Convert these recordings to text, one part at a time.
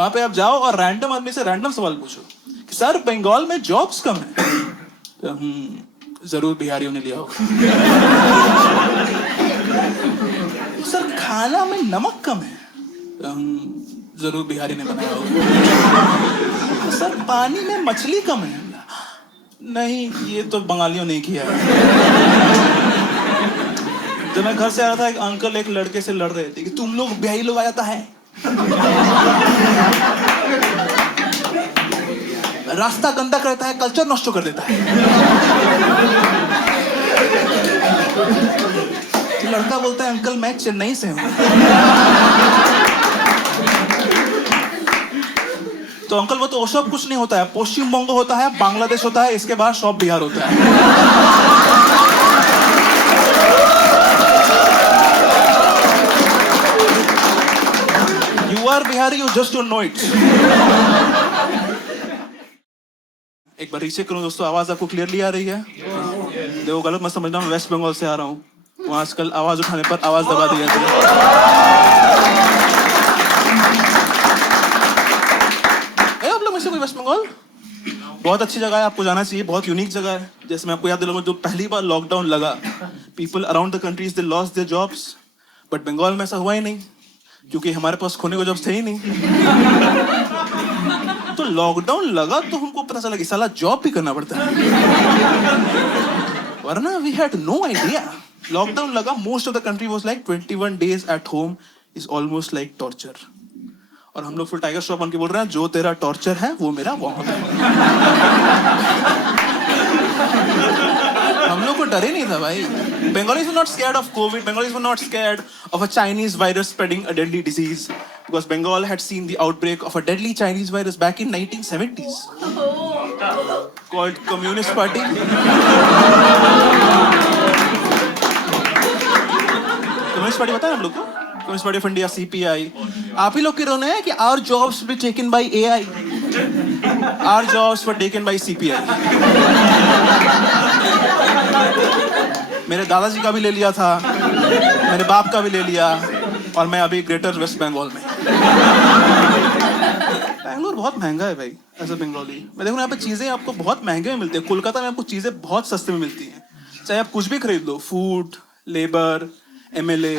वहां पे आप जाओ और रैंडम आदमी से रैंडम सवाल पूछो कि सर बंगाल में जॉब्स कम है, तो जरूर बिहारियों ने लिया होगा। सर खाना में नमक कम है, तो जरूर बिहारी ने बनाया होगा। सर पानी में मछली कम है, नहीं ये तो बंगालियों ने किया है। जब मैं घर से आ रहा था एक अंकल एक लड़के से लड़ रहे थे कि तुम लोग बिहारी लोग आ जाता है, रास्ता गंदा करता है, कल्चर नष्ट कर देता है। तो लड़का बोलता है अंकल मैं चेन्नई से हूं। तो अंकल वो तो सब कुछ नहीं होता है, पश्चिम बंग होता है, बांग्लादेश होता है, इसके बाद सब बिहार होता है। You are Bihari, you just don't know it. एक बार रीचेक करूं दोस्तों, आवाज आपको क्लियरली आ रही है? देखो गलत मत समझना, मैं वेस्ट बंगाल से आ रहा हूँ, वहां आजकल आवाज उठाने पर आवाज दबा दी जाती है। आप लोग में से कोई वेस्ट बंगाल? बहुत अच्छी जगह है, आपको जाना चाहिए, बहुत यूनिक जगह है। जैसे मैं आपको याद दिलाऊंगा, जो पहली बार लॉकडाउन लगा, people around the countries they lost their jobs, but Bengal में ऐसा हुआ ही नहीं, क्योंकि हमारे पास खोने को जॉब्स थे ही नहीं। तो लॉकडाउन लगा तो हमको पता चला कि साला जॉब भी करना पड़ता है, वरना we had no idea. Lockdown लगा, most of the country was like 21 days at home is almost like torture. और हम लोग फिर टाइगर श्रॉफ बन के बोल रहे हैं जो तेरा टॉर्चर है वो मेरा वार्म है। हम लोग को डर ही नहीं था भाई। Bengalis were not scared of COVID. Bengalis were not scared of a Chinese virus spreading a deadly disease, because Bengal had seen the outbreak of a deadly Chinese virus back in 1970s called Communist Party. Communist Party पता है हम लोग को? Communist Party of India, CPI. आप ही लोग के रोने हैं कि our jobs were taken by AI. Our jobs were taken by CPI. मेरे दादाजी का भी ले लिया था, मेरे बाप का भी ले लिया, और मैं अभी ग्रेटर वेस्ट बंगाल में। बैंगलोर बहुत महंगा है भाई, एज अ बंगाली। मैं देखूँ यहाँ पे चीजें आपको बहुत महंगे में मिलती है। कोलकाता में आपको चीजें बहुत सस्ते में मिलती हैं, चाहे आप कुछ भी खरीद लो, फूड, लेबर, MLA,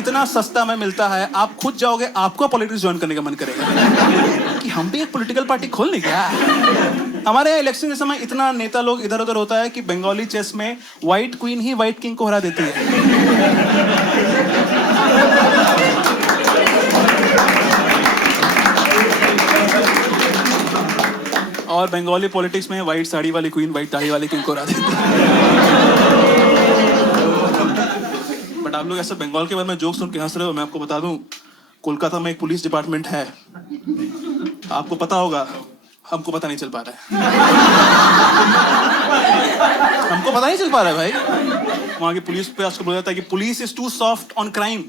इतना सस्ता में मिलता है। आप खुद जाओगे, आपको पॉलिटिक्स ज्वाइन करने का मन करेगा कि हम भी एक पॉलिटिकल पार्टी खोल लें क्या। हमारे यहाँ इलेक्शन के समय इतना नेता लोग इधर उधर होता है कि बंगाली चेस में व्हाइट क्वीन ही व्हाइट किंग को हरा देती है। और बंगाली पॉलिटिक्स में व्हाइट साड़ी वाली क्वीन व्हाइट दाढ़ी वाली किंग को हरा देती है। बट आप लोग ऐसा बंगाल के बारे में जोक सुन के हंस रहे हो। मैं आपको बता दूं, कोलकाता में एक पुलिस डिपार्टमेंट है, आपको पता होगा, हमको पता नहीं चल पा रहा है। हमको पता नहीं चल पा रहा है भाई। वहां की पुलिस पे आजकल बोला जाता है कि police is too soft on crime,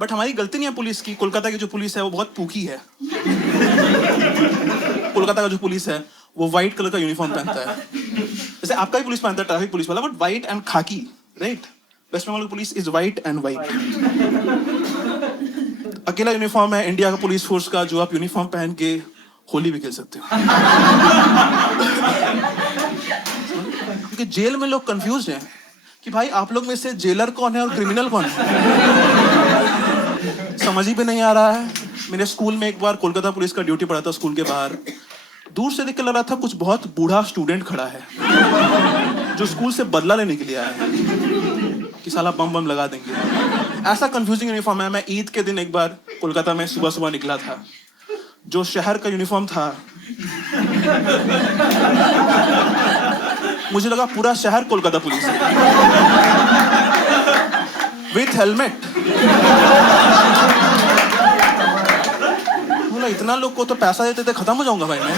but हमारी गलती नहीं है पुलिस की। कोलकाता की जो पुलिस है वो बहुत पूकी है। कोलकाता का जो पुलिस है वो व्हाइट कलर का यूनिफॉर्म पहनता है, जैसे आपका भी पुलिस पहनता है, ट्रैफिक पुलिस वाला, but white and khaki, right? West Bengal police is white and white. अकेला यूनिफॉर्म है इंडिया का पुलिस फोर्स का जो आप यूनिफॉर्म पहन के होली भी खेल सकते हो। क्योंकि जेल में लोग कंफ्यूज हैं कि भाई आप लोग में से जेलर कौन है और क्रिमिनल कौन है, समझ ही भी नहीं आ रहा है। मेरे स्कूल में एक बार कोलकाता पुलिस का ड्यूटी पड़ा था, स्कूल के बाहर दूर से देख के लग रहा था कुछ बहुत बूढ़ा स्टूडेंट खड़ा है जो स्कूल से बदला लेने के लिए आया है कि साला बम बम लगा देंगे। ऐसा कंफ्यूजिंग यूनिफॉर्म है। मैं ईद के दिन एक बार कोलकाता में सुबह सुबह निकला था, जो शहर का यूनिफॉर्म था मुझे लगा पूरा शहर कोलकाता पुलिस है, विथ हेलमेट। बोला इतना लोग को तो पैसा देते थे खत्म हो जाऊंगा भाई मैं।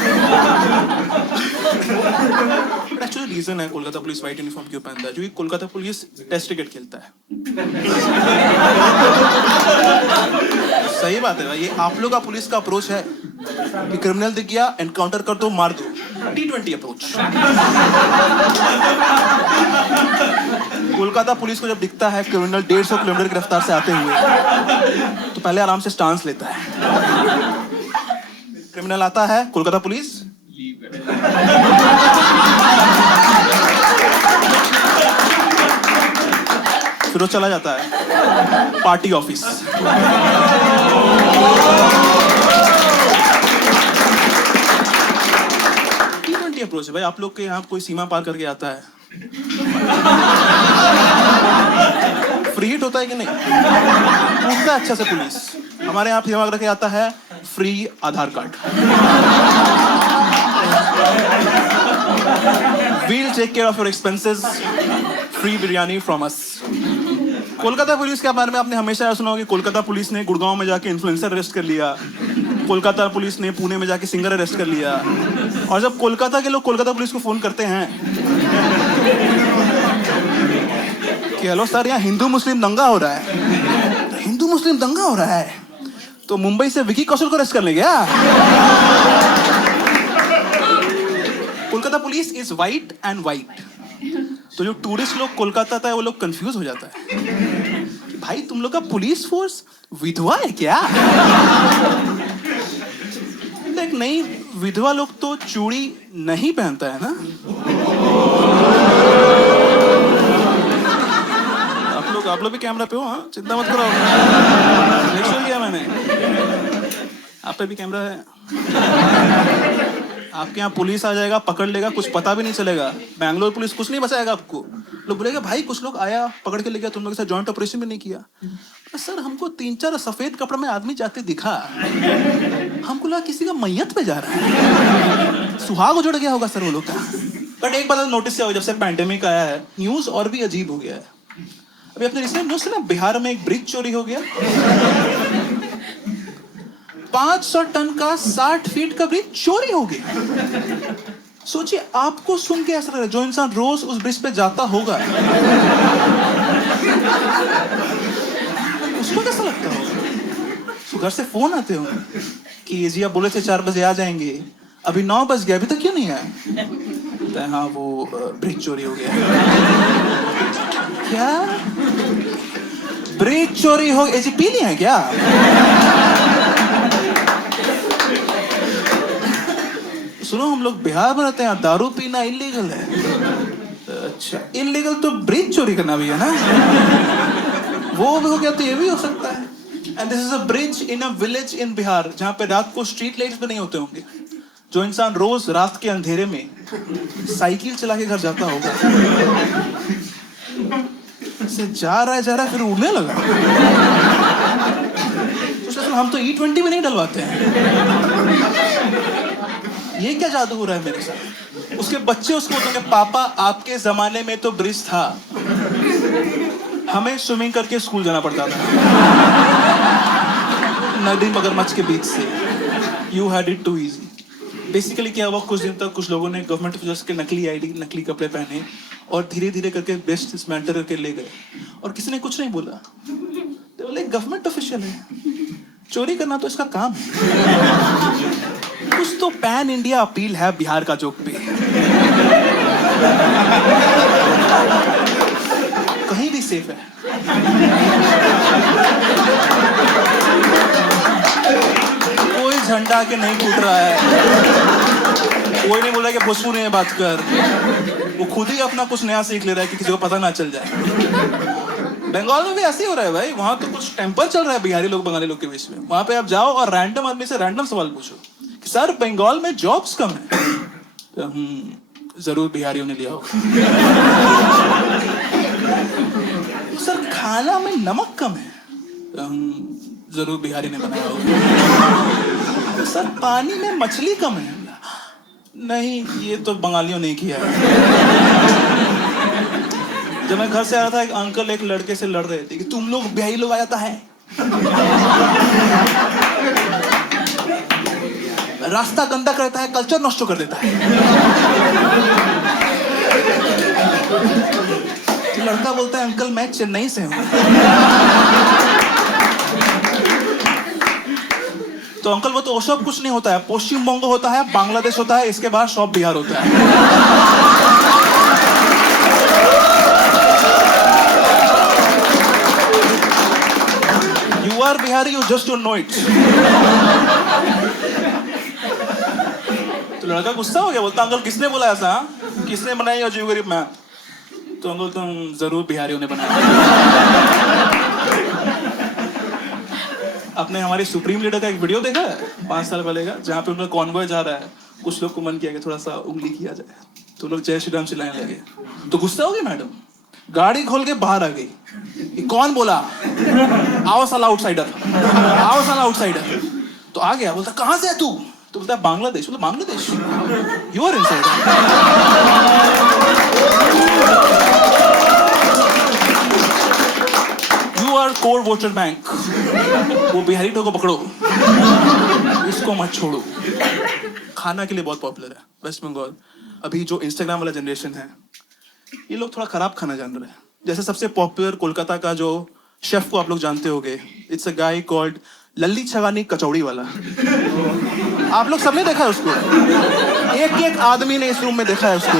एक्चुअली रीजन है कोलकाता पुलिस व्हाइट यूनिफॉर्म क्यों पहनता है, क्योंकि कोलकाता पुलिस टेस्ट क्रिकेट खेलता है। सही बात है भाई, ये आप लोग का पुलिस का अप्रोच है कि क्रिमिनल दिख गया एनकाउंटर कर दो, मार दो, T20 अप्रोच। कोलकाता पुलिस को जब दिखता है क्रिमिनल 150 किलोमीटर की रफ्तार से आते हुए, तो पहले आराम से स्टांस लेता है। क्रिमिनल आता है, कोलकाता पुलिस फिर वो चला जाता है पार्टी ऑफिस। T20 अप्रोच है भाई। आप लोग के यहाँ कोई सीमा पार करके आता है, फ्री हिट होता है कि नहीं? पूछता है अच्छा से पुलिस। हमारे यहाँ सीमा करके आता है free Aadhaar card. We'll take care of your expenses. Free biryani from us. Kolkata police के बारे में आपने हमेशा सुना होगा कि कोलकाता पुलिस ने गुड़गांव में जाके इन्फ्लुएंसर अरेस्ट कर लिया, कोलकाता पुलिस ने पुणे में जाके सिंगर अरेस्ट कर लिया। और जब कोलकाता के लोग कोलकाता पुलिस को फोन करते हैं कि हेलो सर, यहाँ हिंदू मुस्लिम दंगा हो रहा है, तो हिंदू मुस्लिम दंगा हो रहा है, तो मुंबई से विकी कौशल को अरेस्ट कर ले गया। Kolkata police is white and white. तो जो टूरिस्ट लोग कोलकाता आता है वो लोग कंफ्यूज हो जाता है कि भाई तुम लोग का पुलिस फोर्स विधवा है क्या? देख नहीं, विधवा लोग तो चूड़ी नहीं पहनता है ना। आप लोग भी कैमरा पे हो, हाँ चिंता मत करो, देख लिया मैंने, आप पे भी कैमरा है। आपके यहाँ पुलिस आ जाएगा, पकड़ लेगा, कुछ पता भी नहीं चलेगा। बैंगलोर पुलिस कुछ नहीं बचाएगा आपको। लोग बोलेगा भाई कुछ लोग आया पकड़ के ले गया, तुम लोग के साथ जॉइंट ऑपरेशन भी नहीं किया। सर हमको 3-4 सफेद कपड़े में आदमी जाते दिखा, हमको लगा किसी का मैयत पे जा रहा है, सुहाग उजड़ गया होगा सर वो लोग का। बट एक बात नोटिस किया, जब से पैंडेमिक आया है न्यूज और भी अजीब हो गया है। अभी आपने रिसेंट न्यूज सुना, बिहार में एक ब्रिज चोरी हो गया। 500 टन का 60 फीट का ब्रिज चोरी हो गया। सोचिए, आपको सुन के ऐसा लग रहा है जो इंसान रोज उस ब्रिज पे जाता होगा उसको कैसा लगता होगा? तो घर से फोन आते हो कि जी आप बोले थे 4 बजे आ जाएंगे, अभी 9 बज गया, अभी तक क्यों नहीं आया? हाँ वो ब्रिज चोरी हो गया। क्या ब्रिज चोरी हो गया? पी लिया है क्या? सुनो, हम लोग बिहार में रहते हैं, दारू पीना इलीगल है। अच्छा, इलीगल तो ब्रिज चोरी करना भी है ना? वो भी हो गया तो ये भी हो सकता है। And this is a bridge in a village in Bihar, जहां पे रात को स्ट्रीट लाइट्स भी नहीं होते होंगे। जो इंसान रोज रात के अंधेरे में साइकिल चला के घर जाता होगा, से जा रहा है फिर उड़ने लगा। तो हम तो E20 में नहीं डलवाते हैं। ये क्या जादू हो रहा है मेरे साथ? उसके बच्चे उसको बोलते हैं पापा आपके जमाने में तो ब्रिज था, हमें स्विमिंग करके स्कूल जाना पड़ता था नदी मगरमच्छ के बीच से। You had it too easy. Basically क्या हुआ, कुछ दिन तक कुछ लोगों ने गवर्नमेंट ऑफिसर्स के नकली आईडी, नकली कपड़े पहने और धीरे धीरे करके ब्रेस्ट डिसमेंटल करके ले गए, और किसी ने कुछ नहीं बोला। तो बोले गवर्नमेंट ऑफिशियल है, चोरी करना तो इसका काम है। कुछ तो पैन इंडिया अपील है बिहार का जोक पे। कहीं भी सेफ है। कोई झंडा के नहीं टूट रहा है, कोई नहीं बोला कि भोजपुरी में बात कर। वो खुद ही अपना कुछ नया सीख ले रहा है कि किसी को पता ना चल जाए। बंगाल में भी ऐसे ही हो रहा है भाई, वहां तो कुछ टेम्पर चल रहा है बिहारी लोग बंगाली लोग के बीच में। वहां पे आप जाओ और रैंडम आदमी से रैंडम सवाल पूछो कि सर बंगाल में जॉब्स कम है, तो जरूर बिहारियों ने लिया होगा। सर खाना में नमक कम है, तो जरूर बिहारी ने बनाया होगा। सर पानी में मछली कम है, नहीं ये तो बंगालियों ने किया है। जब मैं घर से आ रहा था, एक अंकल एक लड़के से लड़ रहे थे कि तुम लोग बिहारी लोग आ जाता है, रास्ता गंदा करता है, कल्चर नष्ट कर देता है। तो लड़का बोलता है अंकल मैं चेन्नई से हूं। तो अंकल वो तो सब कुछ नहीं होता है, पश्चिम बंग होता है, बांग्लादेश होता है, इसके बाद सब बिहार होता है। Are Bihari, you just don't know it. तो लड़का गुस्सा हो गया, बोलता अंकल किसने बोला ऐसा, किसने बनाई अजीब गरीब मैप? तो अंकल तुम जरूर बिहारियों ने बनाया। आपने हमारी सुप्रीम लीडर का एक वीडियो देखा है 5 साल पहले का, जहाँ पे उनका कॉन्वॉय जा रहा है, कुछ लोग को मन किया कि थोड़ा सा उंगली किया जाए, तो लोग जय श्री राम चिल्लाने लगे। तो गुस्सा हो गई मैडम, गाड़ी खोल के बाहर आ गई। कौन बोला? आओ साला आउटसाइडर, आओ साला आउटसाइडर। तो आ गया, बोलता कहाँ से है तू? तो बोलता बांग्लादेश। बोला Bangladesh, you are insider. You are core voter bank. वो बिहारी को पकड़ो, इसको मत छोड़ो। खाना के लिए बहुत पॉपुलर है वेस्ट बंगाल। अभी जो इंस्टाग्राम वाला जनरेशन है, ये लोग थोड़ा खराब खाना जान रहे हैं। जैसे सबसे पॉपुलर कोलकाता का जो शेफ को आप लोग जानते होंगे, इट्स अ गाय कॉल्ड लल्ली छगानी कचौड़ी वाला। आप लोग सबने देखा है उसको, एक एक आदमी ने इस रूम में देखा है उसको।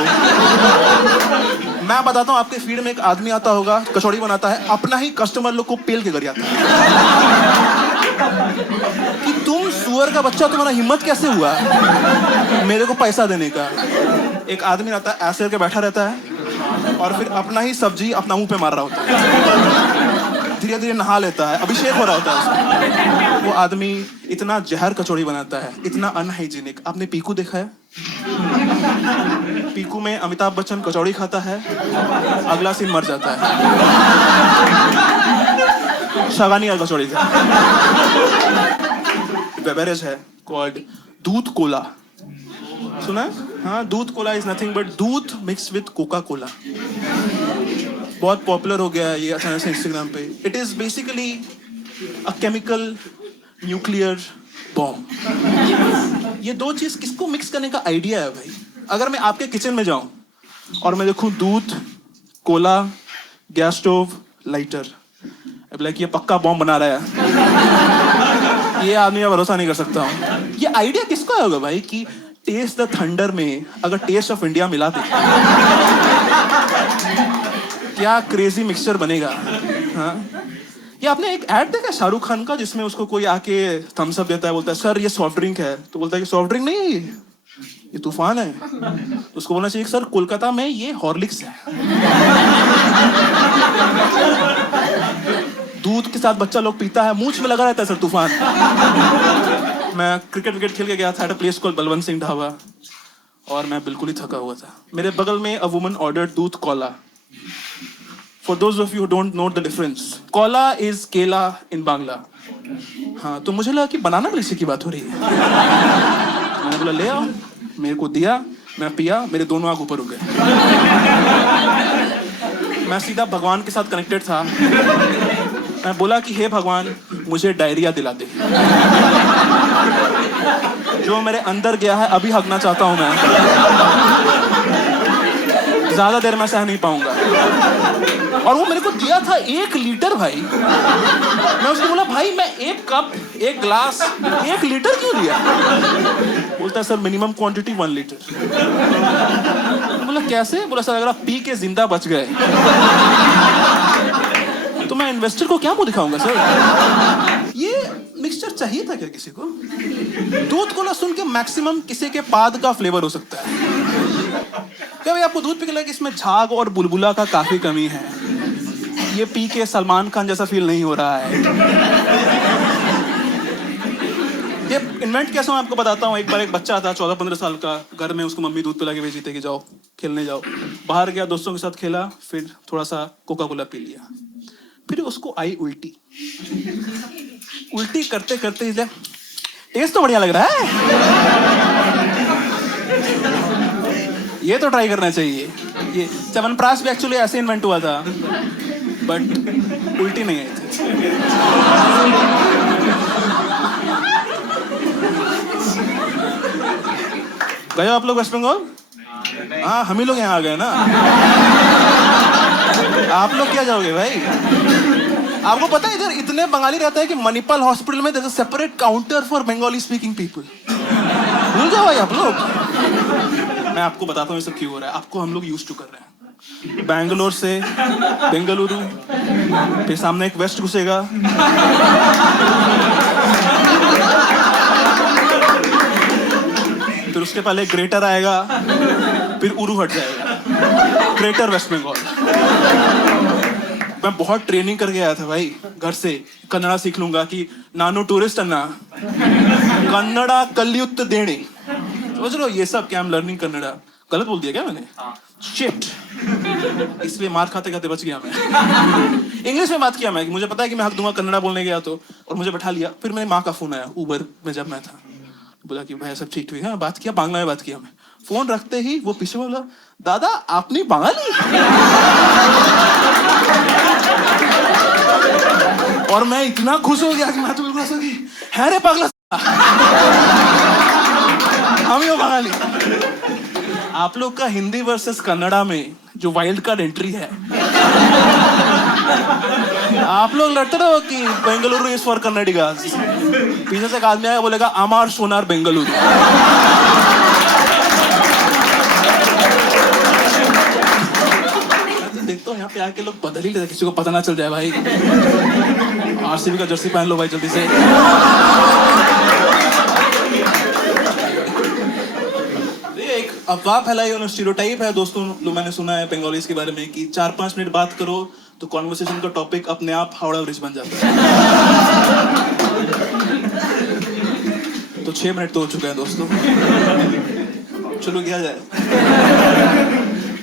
मैं बताता हूँ, आपके फीड में एक आदमी आता होगा, कचौड़ी बनाता है, अपना ही कस्टमर लोग को पेल के कर आता है कि तुम सुअर का बच्चा, तुम्हारा हिम्मत कैसे हुआ मेरे को पैसा देने का? एक आदमी आता है, ऐसे करके बैठा रहता है और फिर अपना ही सब्जी अपना मुंह पे मार रहा होता है, धीरे धीरे नहा लेता है, अभिषेक हो रहा होता है उसका। वो आदमी इतना जहर कचौड़ी बनाता है, इतना अनहाइजीनिक। आपने पीकू देखा है? पीकू में अमिताभ बच्चन कचौड़ी खाता है, अगला सीन मर जाता है। शगानी और कचौड़ी का बेवरेज है कॉल्ड दूध कोला। सुना है? हाँ, दूध कोला इज नथिंग बट दूध मिक्स विद कोका कोला। बहुत पॉपुलर हो गया है ये अचानक से इंस्टाग्राम पे। It is basically a chemical nuclear bomb. ये दो चीज किसको मिक्स करने का आइडिया है भाई? अगर मैं आपके किचन में जाऊं और मैं देखूं दूध, कोला, गैस स्टोव, लाइटर, अब लाइक ये पक्का बॉम्ब बना रहा है, ये आदमी का भरोसा नहीं कर सकता हूं। ये आइडिया किसको आया होगा भाई कि टेस्ट द थंडर में अगर टेस्ट ऑफ इंडिया मिला दे, क्या क्रेजी मिक्सचर बनेगा। हाँ, ये आपने एक ऐड देखा शाहरुख खान का, जिसमें उसको कोई आके थम्स अप देता है, बोलता है सर ये सॉफ्ट ड्रिंक है, तो बोलता है कि सॉफ्ट ड्रिंक नहीं है, ये तूफान है। तो उसको बोलना चाहिए सर कोलकाता में ये हॉर्लिक्स है। दूध के साथ बच्चा लोग पीता है, मूंछ में लगा रहता है सर तूफान। मैं क्रिकेट खेल के गया था at a place called Balwant Singh dhaba, और मैं बिल्कुल ही थका हुआ था। मेरे बगल में अ वुमन ऑर्डर्ड दूध Cola. For those of you who don't know the difference, Cola is केला इन बांग्ला। हाँ, तो मुझे लगा कि बनाना मिल्कशेक की बात हो रही है। मैंने बोला ले आओ, मेरे को दिया, मैं पिया, मेरे दोनों आंख ऊपर हो गए। मैं सीधा भगवान के साथ कनेक्टेड था। मैं बोला कि हे भगवान, मुझे डायरिया दिला दे। जो मेरे अंदर गया है अभी हगना चाहता हूं मैं, ज्यादा देर में सह नहीं पाऊंगा। और वो मेरे को दिया था 1 लीटर भाई। मैं उसको बोला भाई मैं 1 कप, 1 ग्लास, 1 लीटर क्यों दिया? बोलता है सर मिनिमम क्वांटिटी 1 लीटर। बोला कैसे? बोला सर अगर आप पी के जिंदा बच गए तो मैं इन्वेस्टर को क्या मुंह दिखाऊंगा सर। ये मिक्सचर चाहिए था क्या किसी को? दूध कोला सुन के मैक्सिमम किसी के पाद का फ्लेवर हो सकता है। क्या भाई आपको दूध पी के लगा कि इसमें झाग और बुलबुला का काफी कमी है? ये पी के सलमान खान जैसा फील नहीं हो रहा है। ये इन्वेंट कैसे मैं आपको बताता हूँ। एक बार एक बच्चा था 14-15 साल का, घर में उसको मम्मी दूध पिला के भेजी थी कि जाओ खेलने जाओ। बाहर गया, दोस्तों के साथ खेला, फिर थोड़ा सा कोका कोला पी लिया। फिर उसको आई उल्टी। उल्टी करते करते टेस्ट तो बढ़िया लग रहा है, ये तो ट्राई करना चाहिए। ये च्यवनप्राश भी एक्चुअली ऐसे इन्वेंट हुआ था, बट उल्टी नहीं आई थी। गए आप लोग वेस्ट बंगाल? हाँ, हम ही लोग यहाँ आ गए ना। आप लोग क्या जाओगे भाई? आपको पता है इधर इतने बंगाली रहते हैं कि मणिपाल हॉस्पिटल में there is a separate counter for Bengali speaking people. भूल जाओ भाई आप लोग। मैं आपको बताता हूँ ये सब क्यों हो रहा है। आपको हम लोग यूज्ड टू कर रहे हैं। बैंगलोर से बेंगलुरु, फिर सामने एक वेस्ट घुसेगा, फिर उसके पहले एक ग्रेटर आएगा, फिर उरू हट जाएगा, ग्रेटर वेस्ट बंगाल। मैं बहुत ट्रेनिंग करके आया था भाई घर से, कन्नड़ा सीख लूंगा कि नानो टूरिस्ट अन्ना कन्नड़ा कलियुक्त देने, समझ लो ये सब क्या, लर्निंग कन्नड़ा। गलत बोल दिया क्या मैंने? शिट, इसलिए मार खाते खाते बच गया मैं। इंग्लिश में बात किया मैं, मुझे पता है कि मैं हक दूंगा कन्नड़ा बोलने गया तो, और मुझे बैठा लिया। फिर मेरी माँ का फोन आया उबर में जब मैं था, बोला कि भाई सब ठीक ठीक है, बात किया बांग्ला में, बात किया मैं। फोन रखते ही वो पीछे बोला, दादा आपने बंगाली? और मैं इतना खुश हो गया कि मैं तो बिल्कुल ऐसा कि है रे पागला, हम ही हो बंगाली। आप लोग का हिंदी वर्सेस कन्नड़ा में जो वाइल्ड कार्ड एंट्री है, आप लोग लड़ते रहो कि बेंगलुरु इज फॉर कन्नडिगास, पीछे से एक आदमी आया बोलेगा अमार सोनार बेंगलुरु। देखता हूँ यहाँ पे आके लोग बदल ही लेते, किसी को पता ना चल जाए भाई। आरसीबी का जर्सी पहन लो भाई जल्दी से। एक अफवाह फैलाई है, स्टीरियोटाइप है दोस्तों, जो मैंने सुना है बंगालीज के बारे में कि 4-5 मिनट बात करो तो कॉन्वर्सेशन का टॉपिक अपने आप हावड़ा ब्रिज बन जाता है। तो 6 मिनट तो हो चुके हैं दोस्तों, चलो किया जाए।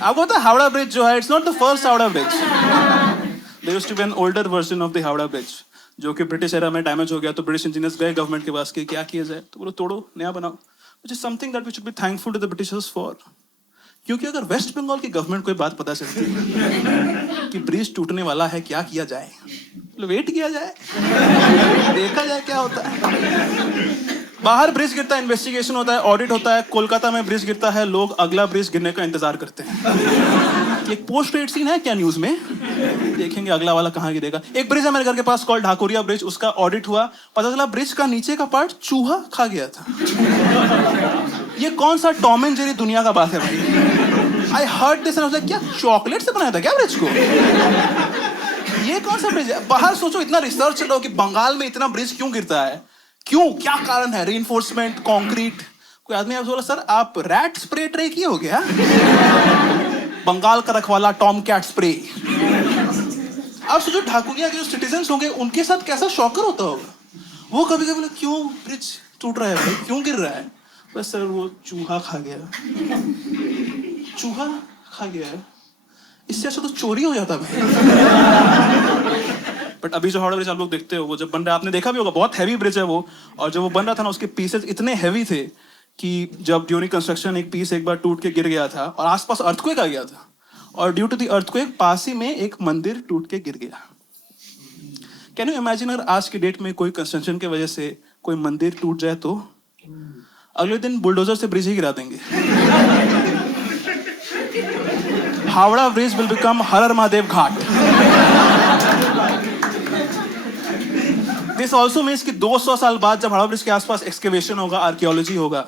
आपको पता है हावड़ा ब्रिज जो है, it's not the first Howrah bridge. There used to be an older version of the Howrah bridge, जो कि ब्रिटिश एरा में डैमेज हो गया। तो ब्रिटिश इंजीनियर्स गए गवर्नमेंट के पास कि क्या किया जाए, तो बोलो तोड़ो नया बनाओ, which is something that we should be thankful to the Britishers for. क्योंकि अगर वेस्ट बंगाल की गवर्नमेंट को ये बात पता चलती है कि ब्रिज टूटने वाला है, क्या किया जाए, तो वेट किया जाए, देखा जाए क्या होता है। बाहर ब्रिज गिरता है, इन्वेस्टिगेशन होता है, ऑडिट होता है। कोलकाता में ब्रिज गिरता है, लोग अगला ब्रिज गिरने का इंतजार करते हैं। एक पोस्ट क्रेडिट सीन है क्या न्यूज में, देखेंगे अगला वाला कहाँ गिरेगा। एक ब्रिज है मेरे घर के पास कॉल्ड ढाकुरिया ब्रिज, उसका ऑडिट हुआ, पता चला ब्रिज का नीचे का पार्ट चूहा खा गया था। ये कौन सा टॉम एंड जेरी दुनिया का बात है भाई। आई हर्ड दिस एंड क्या चॉकलेट से बनाया था क्या ब्रिज को? ये कौन सा ब्रिज है? बाहर सोचो, इतना रिसर्च चलो कि बंगाल में इतना ब्रिज क्यों गिरता है, क्यों, क्या कारण है, रीइंफोर्समेंट, कंक्रीट। कोई आदमी बोला सर आप रैट स्प्रे ट्रे किए हो गया, बंगाल का रखवाला टॉम कैट स्प्रे। आप सोचो ढाकुरिया के जो सिटीजन्स होंगे उनके साथ कैसा शॉकर होता होगा। वो कभी कभी क्यों ब्रिज टूट रहा है भाई, क्यों गिर रहा है? बस सर वो चूहा खा गया। चूहा खा गया है, इससे अच्छा तो चोरी हो जाता भाई। बट अभी जो हावड़ा ब्रिज आप लोग देखते हो, वो जब बन रहा है, आपने देखा भी होगा, बहुत हैवी ब्रिज है वो। और जब वो बन रहा था ना, उसके पीसेस इतने हैवी थे कि जब ड्यूरिंग कंस्ट्रक्शन एक पीस एक बार टूट के गिर गया था और आसपास अर्थक्वेक आ गया था, और ड्यू टू द अर्थक्वेक पास ही में एक मंदिर टूट के गिर गया। कैन यू इमेजिन अगर आज की डेट में कोई कंस्ट्रक्शन की वजह से कोई मंदिर टूट जाए तो अगले दिन बुलडोजर से ब्रिज ही गिरा देंगे। Howrah bridge will become her her Mahadev Ghat. This also means कि 200 साल बाद जब हावड़ा ब्रिज के आसपास एक्सकेवेशन होगा, आर्कियोलॉजी होगा,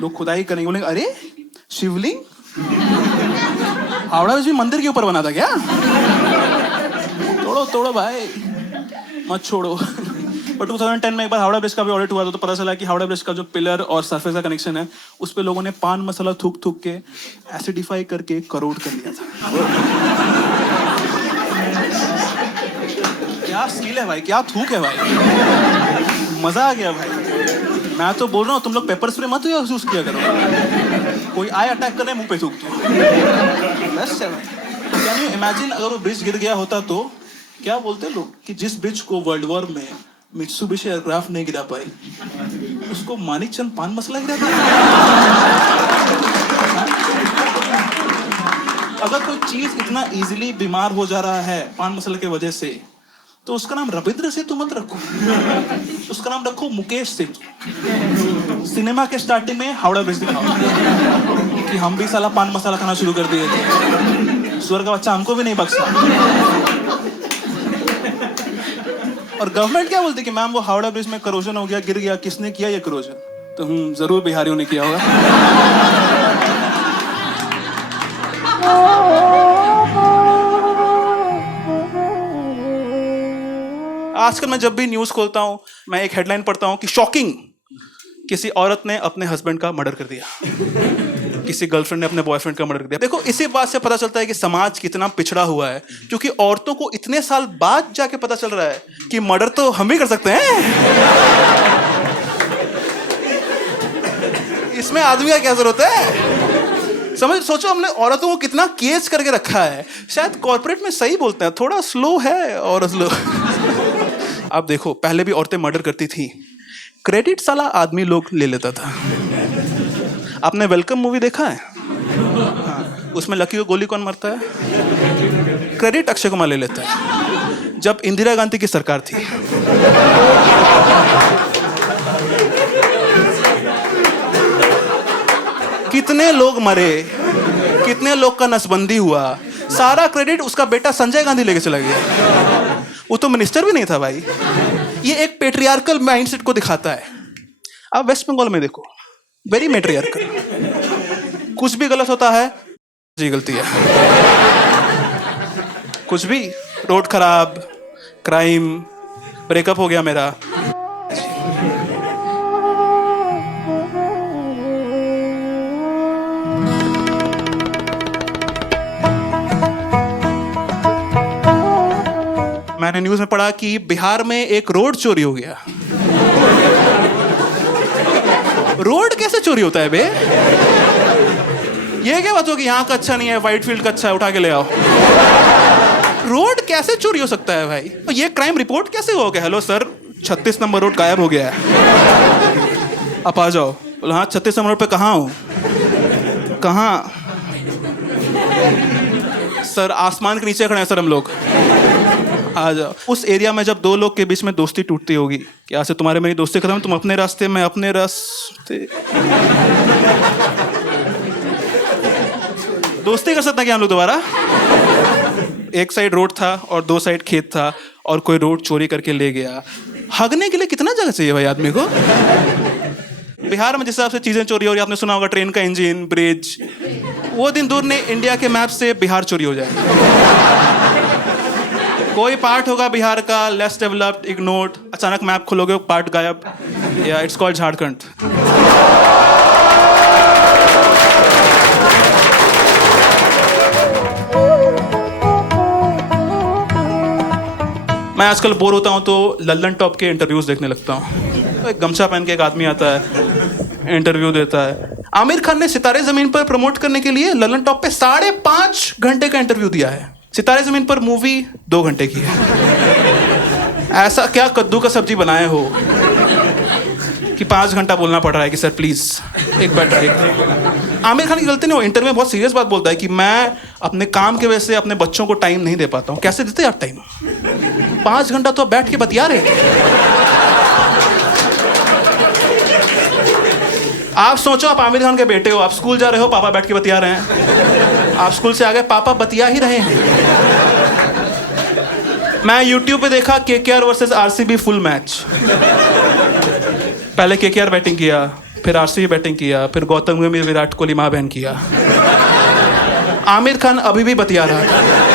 लोग खुदाई करेंगे, बोलेंगे अरे शिवलिंग हावड़ा ब्रिज भी मंदिर के ऊपर बना था क्या? तोड़ो तोड़ो भाई, मत छोड़ो। पर 2010 में एक बार हावड़ा ब्रिज का भी ऑडिट हुआ तो पता चला कि हावड़ा ब्रिज का जो पिलर और सरफेस का कनेक्शन है, उस पे लोगों ने पान मसाला थूक थूक के एसिडिफाई करके करोड़ कर दिया था। क्या स्किल है भाई, क्या थूक है भाई, मजा आ गया भाई। मैं तो बोल रहा हूँ तुम लोग पेपर स्प्रे मत यूज किया करो, कोई आए अटैक करने मुंह पे थूक दो, बेस्ट है भाई। कैन यू इमेजिन अगर वो ब्रिज गिर गया होता तो क्या बोलते लोग कि जिस ब्रिज को वर्ल्ड वॉर में मित्सुबिशी एयरक्राफ्ट नहीं गिरा पाई, उसको मानिक चंद पान मसाला गिरा था। अगर कोई चीज इतना इजीली बीमार हो जा रहा है पान मसाले की वजह से, तो उसका नाम रविंद्र सेतु मत रखो, उसका नाम रखो मुकेश सेतु। सिनेमा के स्टार्टिंग में हावड़ा ब्रिज दिखाओ कि हम भी साला पान मसाला खाना शुरू कर दिए थे, स्वर्ग का बच्चा हमको भी नहीं बख्शा। और गवर्नमेंट क्या बोलती कि मैम वो हावड़ा ब्रिज में करोजन हो गया, गिर गया, किसने किया ये करोजन? तो जरूर बिहारियों ने किया होगा। आजकल मैं जब भी न्यूज़ खोलता हूँ, मैं एक हेडलाइन पढ़ता हूँ कि शॉकिंग, किसी औरत ने अपने हस्बैंड का मर्डर कर दिया, किसी गर्लफ्रेंड ने अपने बॉयफ्रेंड का मर्डर कर दिया। देखो, इसी बात से पता चलता है कि समाज कितना पिछड़ा हुआ है, क्योंकि औरतों को इतने साल बाद जाके पता चल रहा है कि मर्डर तो हम ही कर सकते हैं। इसमें आदमी का क्या जरूरत है? सोचो हमने औरतों को कितना केज करके रखा है। शायद कॉर्पोरेट में सही बोलते हैं, थोड़ा स्लो है और स्लो। आप देखो, पहले भी औरतें मर्डर करती थी, क्रेडिट साला आदमी लोग ले लेता था। आपने वेलकम मूवी देखा है? हाँ, उसमें लकी को गोली कौन मारता है? क्रेडिट अक्षय कुमार ले लेता है। जब इंदिरा गांधी की सरकार थी, कितने लोग मरे, कितने लोग का नसबंदी हुआ, सारा क्रेडिट उसका बेटा संजय गांधी लेके चला गया। वो तो मिनिस्टर भी नहीं था भाई। ये एक पेट्रियार्कल माइंडसेट को दिखाता है। आप वेस्ट बंगाल में देखो, वेरी मेट्रियार्कल। कुछ भी गलत होता है, जी गलती है। कुछ भी, रोड खराब, क्राइम, ब्रेकअप हो गया मेरा, मैंने न्यूज़ में पढ़ा कि बिहार में एक रोड चोरी हो गया। रोड कैसे चोरी होता है बे? ये क्या बात हो कि यहाँ का अच्छा नहीं है, व्हाइट फील्ड का अच्छा है, उठा के ले आओ। रोड कैसे चोरी हो सकता है भाई? और ये क्राइम रिपोर्ट कैसे हो गया? हेलो सर, 36 नंबर रोड गायब हो गया है, आप आ जाओ। बोला हाँ, 36 नंबर रोड पे कहाँ हूँ? कहाँ? सर आसमान के नीचे खड़े हैं सर हम लोग, आ जाओ। उस एरिया में जब दो लोग के बीच में दोस्ती टूटती होगी, क्या से तुम्हारे मेरी दोस्ती खत्म, तुम अपने रास्ते मैं अपने रास्ते, दोस्ती कर सकते हैं क्या हम लोग दोबारा? एक साइड रोड था और दो साइड खेत था, और कोई रोड चोरी करके ले गया। हगने के लिए कितना जगह चाहिए भाई आदमी को? बिहार में जिस हिसाब से चीजें चोरी हो रही है, आपने सुना होगा ट्रेन का इंजन, ब्रिज, वो दिन दूर नहीं इंडिया के मैप से बिहार चोरी हो जाए। कोई पार्ट होगा बिहार का लेस डेवलप्ड, इग्नोर्ड, अचानक मैप खोलोगे पार्ट गायब। या इट्स कॉल्ड झारखंड। मैं आजकल बोर होता हूं तो लल्लन टॉप के इंटरव्यूज देखने लगता हूं। तो एक गमछा पहन के एक आदमी आता है, इंटरव्यू देता है। आमिर खान ने सितारे जमीन पर प्रमोट करने के लिए लल्लन टॉप पे 5.5 घंटे का इंटरव्यू दिया है। सितारे जमीन पर मूवी 2 घंटे की है। ऐसा क्या कद्दू का सब्जी बनाए हो कि 5 घंटा बोलना पड़ रहा है कि सर प्लीज एक बार ट्राई। आमिर खान की गलती नहीं हो, इंटरव्यू में बहुत सीरियस बात बोलता है कि मैं अपने काम के वजह से अपने बच्चों को टाइम नहीं दे पाता हूँ। कैसे देते आप टाइम? 5 घंटा तो आप बैठ के बतिया रहे थे। आप सोचो, आप आमिर खान के बेटे हो, आप स्कूल जा रहे हो, पापा बैठ के बतिया रहे हैं। आप स्कूल से आ गए, पापा बतिया ही रहे हैं। मैं YouTube पे देखा KKR versus RCB full match. पहले KKR बैटिंग किया, फिर RCB बैटिंग किया, फिर गौतम गंभीर विराट कोहली मां बहन किया। आमिर खान अभी भी बतिया रहा था।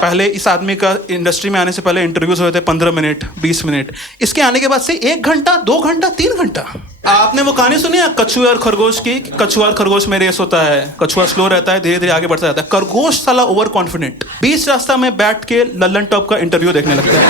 पहले इस आदमी का इंडस्ट्री में आने से पहले इंटरव्यूज हुए थे 15 मिनट, 20 मिनट। इसके आने के बाद से 1 घंटा, 2 घंटा, 3 घंटा। आपने वो कहानी सुनी है कछुआ और खरगोश की? कछुआ और खरगोश में रेस होता है, कछुआ स्लो रहता है, धीरे धीरे आगे बढ़ता जाता है, खरगोश साला ओवर कॉन्फिडेंट 20 रास्ता में बैठ के लल्लन टॉप का इंटरव्यू देखने लगता है।